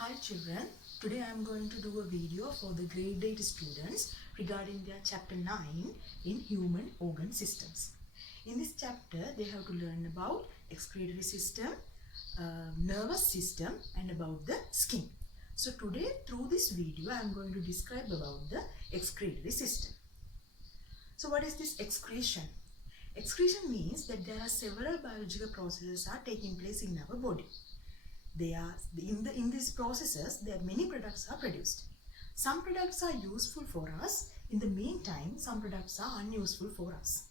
Hi children, today I am going to do a video for the grade 8 students regarding their chapter 9 in human organ systems. In this chapter they have to learn about excretory system, nervous system and about the skin. So today through this video I am going to describe about the excretory system. So what is this excretion? Excretion means that there are several biological processes are taking place in our body. In these processes, there are many products are produced. Some products are useful for us. In the meantime, some products are unuseful for us.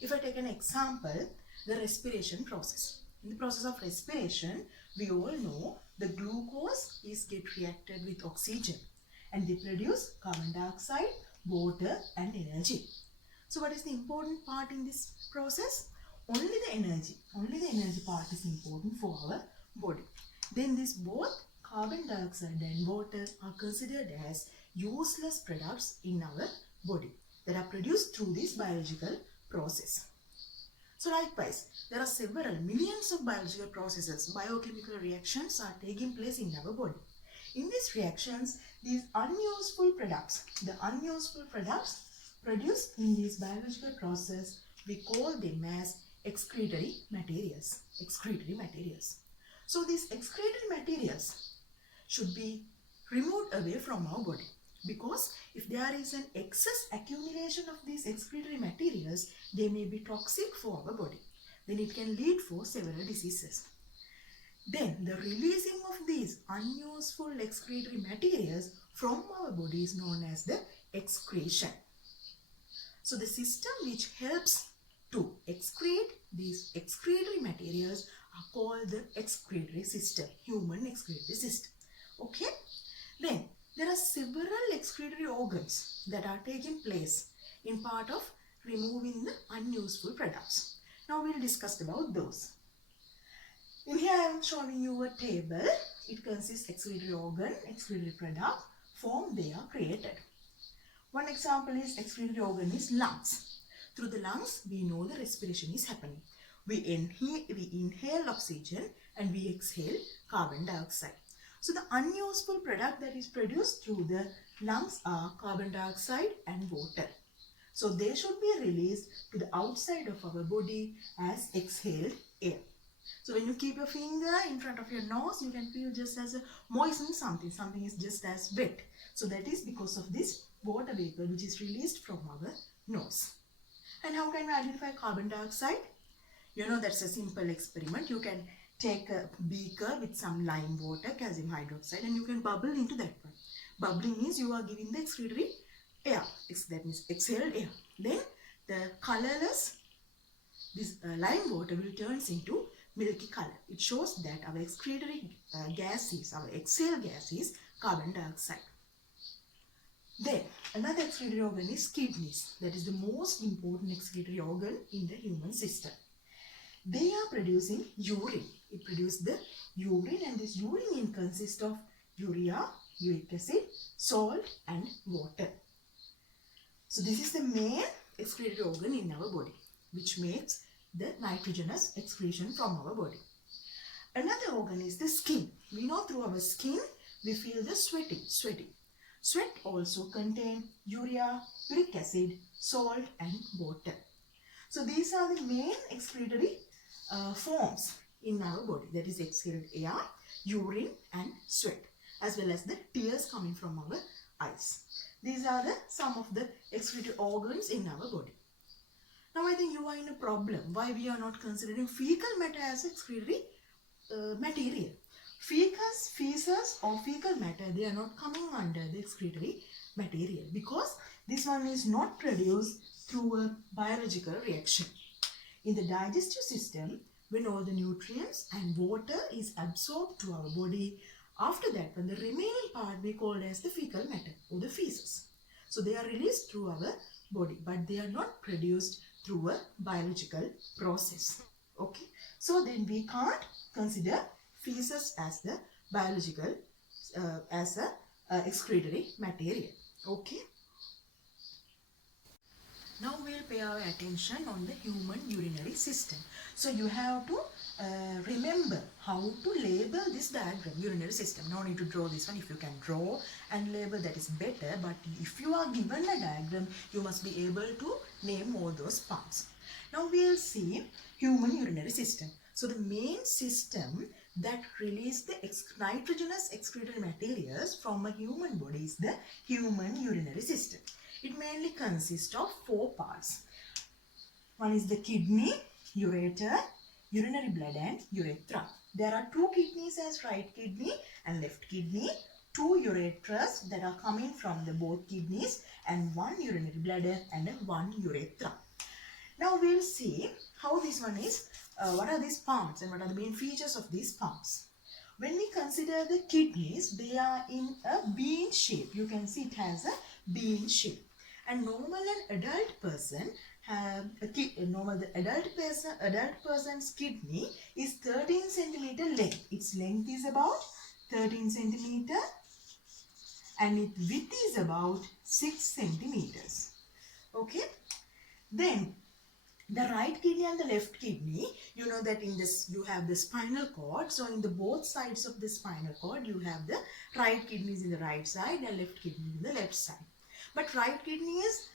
If I take an example, the respiration process. In the process of respiration, we all know the glucose is get reacted with oxygen and they produce carbon dioxide, water and energy. So what is the important part in this process? Only the energy part is important for our body. Then these both carbon dioxide and water are considered as useless products in our body that are produced through this biological process. So likewise, there are several millions of biological processes, biochemical reactions are taking place in our body. In these reactions, these unuseful products, produced in this biological process, we call them as excretory materials. So these excretory materials should be removed away from our body, because if there is an excess accumulation of these excretory materials, they may be toxic for our body. Then it can lead for several diseases. Then the releasing of these unuseful excretory materials from our body is known as the excretion. So the system which helps to excrete these excretory materials are called the excretory system, human excretory system. Okay. Then there are several excretory organs that are taking place in part of removing the unuseful products. Now we will discuss about those. In here I am showing you a table. It consists excretory organ, excretory product, form they are created. One example is excretory organ is lungs. Through the lungs, we know the respiration is happening. We inhale oxygen and we exhale carbon dioxide. So the unuseful product that is produced through the lungs are carbon dioxide and water. So they should be released to the outside of our body as exhaled air. So when you keep your finger in front of your nose, you can feel just as a moisten something. Something is just as wet. So that is because of this water vapor which is released from our nose. And how can we identify carbon dioxide? You know, that's a simple experiment. You can take a beaker with some lime water, calcium hydroxide, and you can bubble into that one. Bubbling means you are giving the excretory air. That means exhaled air. Then the colorless, this lime water will turn into milky color. It shows that our excretory gas is, our exhaled gas is carbon dioxide. Then another excretory organ is kidneys. That is the most important excretory organ in the human system. They are producing urine. It produces the urine, and this urine consists of urea, uric acid, salt and water. So this is the main excretory organ in our body, which makes the nitrogenous excretion from our body. Another organ is the skin. We know through our skin we feel the sweating. Sweat also contains urea, uric acid, salt and water. So these are the main excretory forms in our body, that is exhaled air, urine and sweat, as well as the tears coming from our eyes. These are some of the excretory organs in our body. Now I think you are in a problem. Why we are not considering fecal matter as excretory material? Feces or fecal matter, they are not coming under the excretory material because this one is not produced through a biological reaction. In the digestive system, when all the nutrients and water is absorbed to our body, after that when the remaining part we call as the fecal matter or the feces. So they are released through our body, but they are not produced through a biological process. Okay, so then we can't consider feces as the biological as a excretory material. Okay. Now we'll pay our attention on the human urinary system. So you have to remember how to label this diagram, urinary system. No need to draw this one. If you can draw and label, that is better. But if you are given a diagram, you must be able to name all those parts. Now we will see human urinary system. So the main system that release the nitrogenous excretory materials from a human body is the human urinary system. It mainly consists of 4 parts. One is the kidney, ureter, urinary bladder and urethra. There are 2 kidneys as right kidney and left kidney, 2 ureters that are coming from the both kidneys, and 1 urinary bladder and 1 urethra. Now we will see how this one is, what are these parts and what are the main features of these parts. When we consider the kidneys, they are in a bean shape. You can see it has a bean shape. And normal and adult person have the adult person's kidney is 13 centimeter length. Its length is about 13 centimeter and its width is about 6 centimeters. Okay. Then the right kidney and the left kidney, you know that in this you have the spinal cord. So in the both sides of the spinal cord, you have the right kidneys in the right side and left kidney in the left side. But right kidney is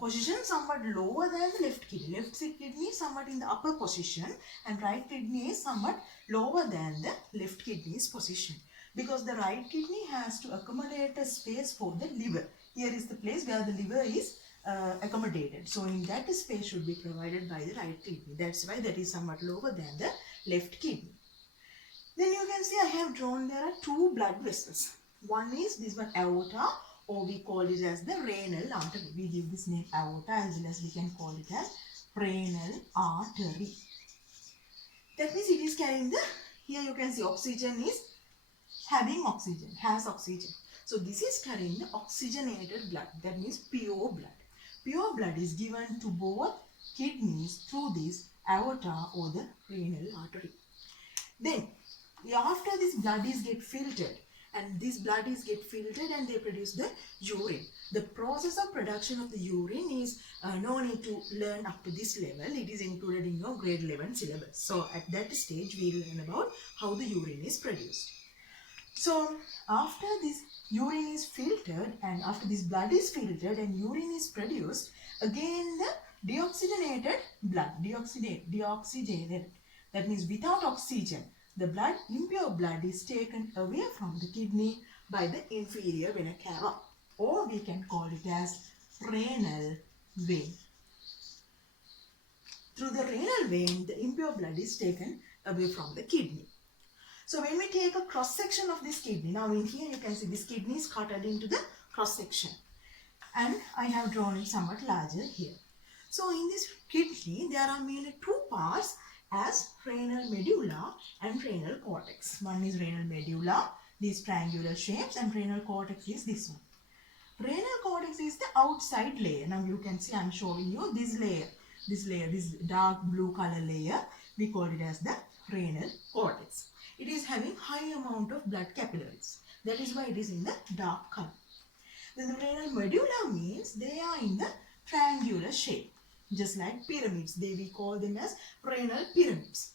positioned somewhat lower than the left kidney. Left kidney is somewhat in the upper position and right kidney is somewhat lower than the left kidney's position. Because the right kidney has to accommodate a space for the liver. Here is the place where the liver is accommodated. So in that space should be provided by the right kidney. That's why that is somewhat lower than the left kidney. Then you can see I have drawn there are 2 blood vessels. One is this one aorta, or we call it as the renal artery. We give this name aorta as well as we can call it as renal artery. That means it is carrying the, here you can see oxygen is having oxygen, has oxygen. So this is carrying the oxygenated blood. That means pure blood. Pure blood is given to both kidneys through this aorta or the renal artery. Then after this blood is get filtered, and this blood is get filtered and they produce the urine. The process of production of the urine is no need to learn up to this level. It is included in your grade 11 syllabus. So at that stage we learn about how the urine is produced. So after this urine is filtered and after this blood is filtered and urine is produced, again the deoxygenated blood, deoxygenated, that means without oxygen, the blood, impure blood is taken away from the kidney by the inferior vena cava, or we can call it as renal vein. Through the renal vein, the impure blood is taken away from the kidney. So when we take a cross section of this kidney, now in here you can see this kidney is cut into the cross section, and I have drawn it somewhat larger here. So in this kidney there are mainly 2 parts as renal medulla and renal cortex. One is renal medulla, these triangular shapes, and renal cortex is this one. Renal cortex is the outside layer. Now you can see I am showing you this layer, this dark blue color layer, we call it as the renal cortex. It is having high amount of blood capillaries. That is why it is in the dark color. Then the renal medulla means they are in the triangular shape. Just like pyramids, we call them as renal pyramids.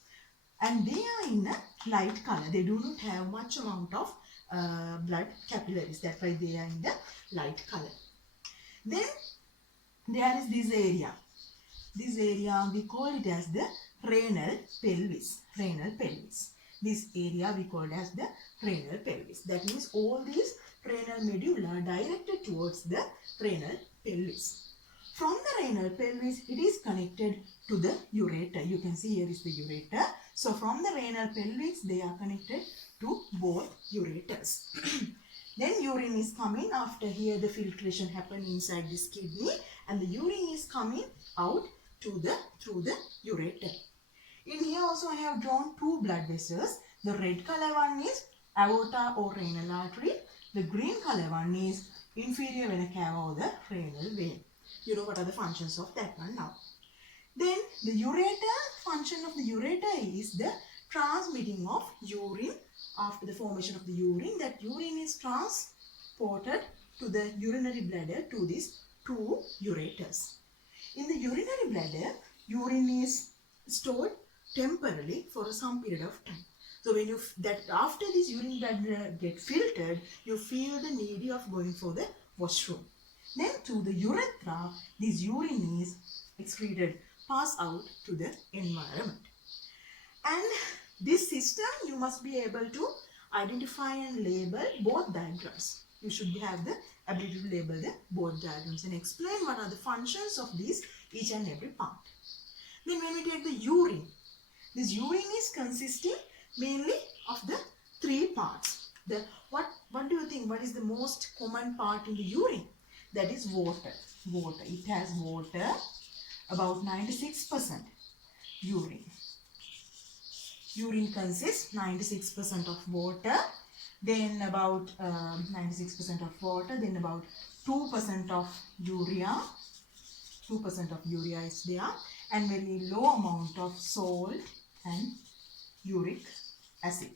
And they are in a light color. They do not have much amount of blood capillaries. That's why they are in the light color. Then there is this area. This area we call it as the renal pelvis. Renal pelvis. This area we call it as the renal pelvis. That means all these renal medulla are directed towards the renal pelvis. From the renal pelvis, it is connected to the ureter. You can see here is the ureter. So from the renal pelvis, they are connected to both ureters. Then urine is coming. After here, the filtration happens inside this kidney, and the urine is coming out through the ureter. In here also I have drawn 2 blood vessels. The red color one is aorta or renal artery. The green color one is inferior vena cava or the renal vein. You know what are the functions of that one now. Then the ureter, function of the ureter is the transmitting of urine. After the formation of the urine, that urine is transported to the urinary bladder to these 2 ureters. In the urinary bladder, urine is stored temporarily for some period of time. So when after this urine bladder get filtered, you feel the need of going for the washroom. Then to the urethra, this urine is excreted, pass out to the environment. And this system, you must be able to identify and label both diagrams. You should have the ability to label the both diagrams and explain what are the functions of these each and every part. Then when we take the urine, this urine is consisting mainly of the three parts. What do you think? What is the most common part in the urine? That is water. Water. It has water, about 96% urine. Urine consists 96% of water, then about 96% of water, then about 2% of urea. 2% of urea is there, and very low amount of salt and uric acid.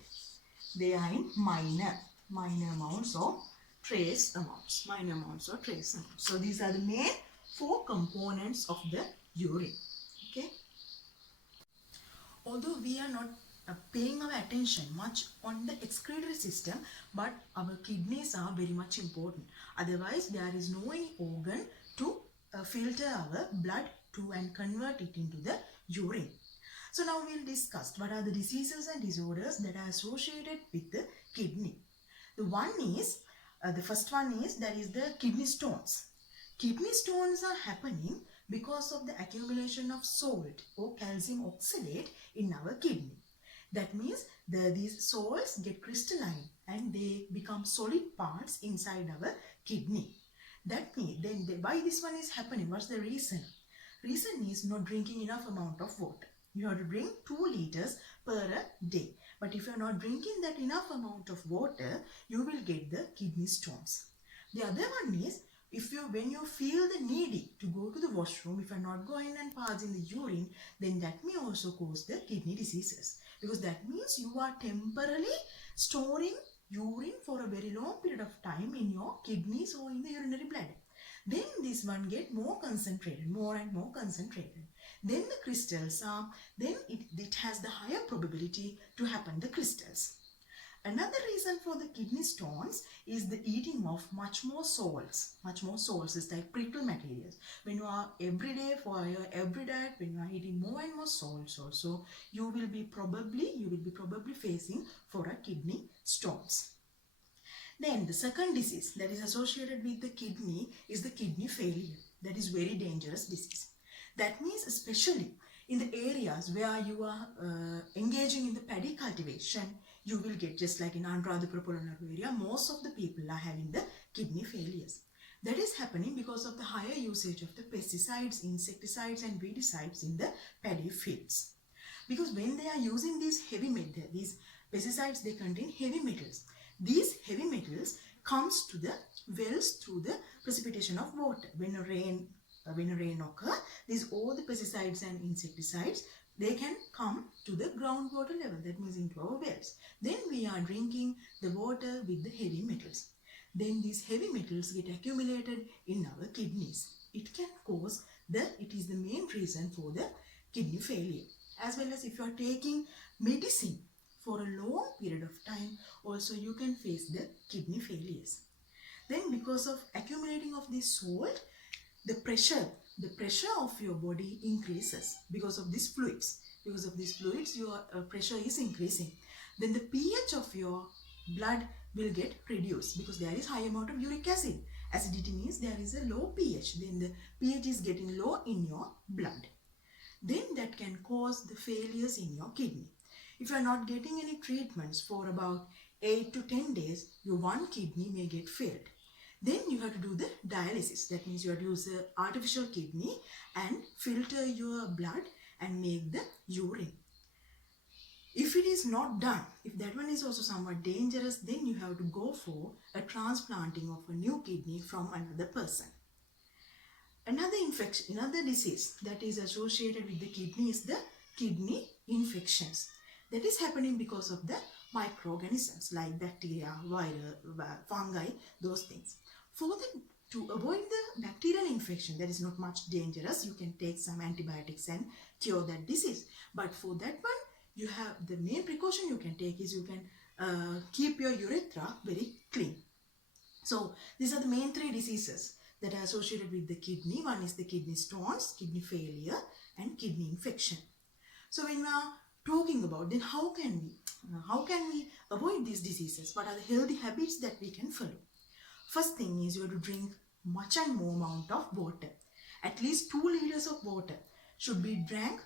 They are in minor amounts or trace amounts. Minor amounts or trace amounts. So these are the main four components of the urine. Okay. Although we are not paying our attention much on the excretory system, but our kidneys are very much important. Otherwise, there is no any organ to filter our blood to and convert it into the urine. So now we will discuss what are the diseases and disorders that are associated with the kidney. The first one is that is the kidney stones. Kidney stones are happening because of the accumulation of salt or calcium oxalate in our kidney. That means these salts get crystalline and they become solid parts inside our kidney. That means why this one is happening? What's the reason? Reason is not drinking enough amount of water. You have to drink 2 liters per day. But if you are not drinking that enough amount of water, you will get the kidney stones. The other one is when you feel the needy to go to the washroom, if you are not going and passing the urine, then that may also cause the kidney diseases. Because that means you are temporarily storing urine for a very long period of time in your kidneys or in the urinary bladder. Then this one get more concentrated, more and more concentrated. Then the crystals are, then it has the higher probability to happen the crystals. Another reason for the kidney stones is the eating of much more salts. Much more salts is like prickle materials. When you are every day for your every diet, when you are eating more and more salts also, you will be probably facing for a kidney stones. Then the second disease that is associated with the kidney is the kidney failure. That is very dangerous disease. That means especially in the areas where you are engaging in the paddy cultivation, you will get, just like in Anuradhapura Polonnaru area, most of the people are having the kidney failures. That is happening because of the higher usage of the pesticides, insecticides and weedicides in the paddy fields. Because when they are using these pesticides, they contain heavy metals. These heavy metals comes to the wells through the precipitation of water. When a rain occurs, all the pesticides and insecticides, they can come to the groundwater level, that means into our wells. Then we are drinking the water with the heavy metals. Then these heavy metals get accumulated in our kidneys. It can cause it is the main reason for the kidney failure. As well as if you are taking medicine for a long period of time, also you can face the kidney failures. Then because of accumulating of this salt, the pressure of your body increases because of these fluids. Because of these fluids, your pressure is increasing. Then the pH of your blood will get reduced because there is high amount of uric acid. Acidity means there is a low pH. Then the pH is getting low in your blood. Then that can cause the failures in your kidney. If you are not getting any treatments for about 8 to 10 days, your one kidney may get failed. Then you have to do the dialysis. That means you have to use an artificial kidney and filter your blood and make the urine. If it is not done, if that one is also somewhat dangerous, then you have to go for a transplanting of a new kidney from another person. Another disease that is associated with the kidney is the kidney infections. That is happening because of the microorganisms like bacteria, virus, fungi, those things. to avoid the bacterial infection that is not much dangerous, you can take some antibiotics and cure that disease. But for that one, you have the main precaution you can take is you can keep your urethra very clean. So these are the main three diseases that are associated with the kidney. One is the kidney stones, kidney failure, and kidney infection. So when we are talking about then how can we avoid these diseases? What are the healthy habits that we can follow? First thing is you have to drink much and more amount of water. At least 2 liters of water should be drank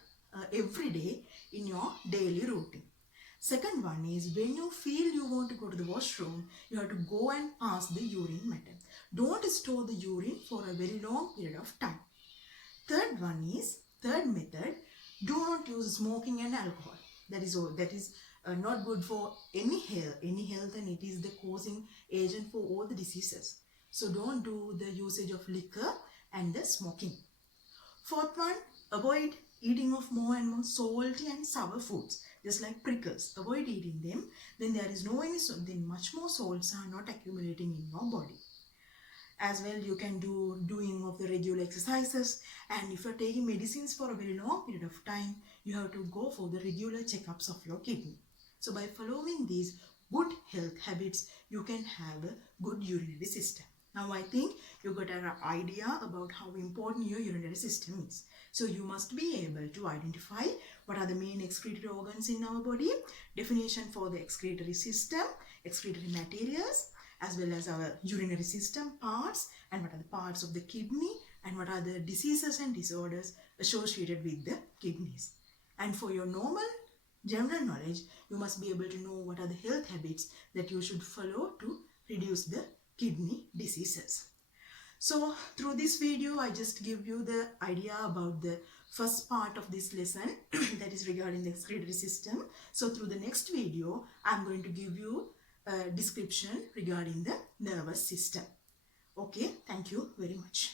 every day in your daily routine. Second one is when you feel you want to go to the washroom, you have to go and pass the urine method. Don't store the urine for a very long period of time. Third method, do not use smoking and alcohol. That is all. That is not good for any health, and it is the causing agent for all the diseases. So don't do the usage of liquor and the smoking. Fourth one, avoid eating of more and more salty and sour foods, just like prickles. Avoid eating them. Then there is then much more salts are not accumulating in your body. As well, you can doing of the regular exercises, and if you are taking medicines for a very long period of time, you have to go for the regular checkups of your kidney. So by following these good health habits, you can have a good urinary system. Now I think you got an idea about how important your urinary system is. So you must be able to identify what are the main excretory organs in our body, definition for the excretory system, excretory materials, as well as our urinary system parts, and what are the parts of the kidney, and what are the diseases and disorders associated with the kidneys. And for your normal general knowledge, you must be able to know what are the health habits that you should follow to reduce the kidney diseases. So through this video, I just give you the idea about the first part of this lesson that is regarding the excretory system. So through the next video, I'm going to give you a description regarding the nervous system. Okay, thank you very much.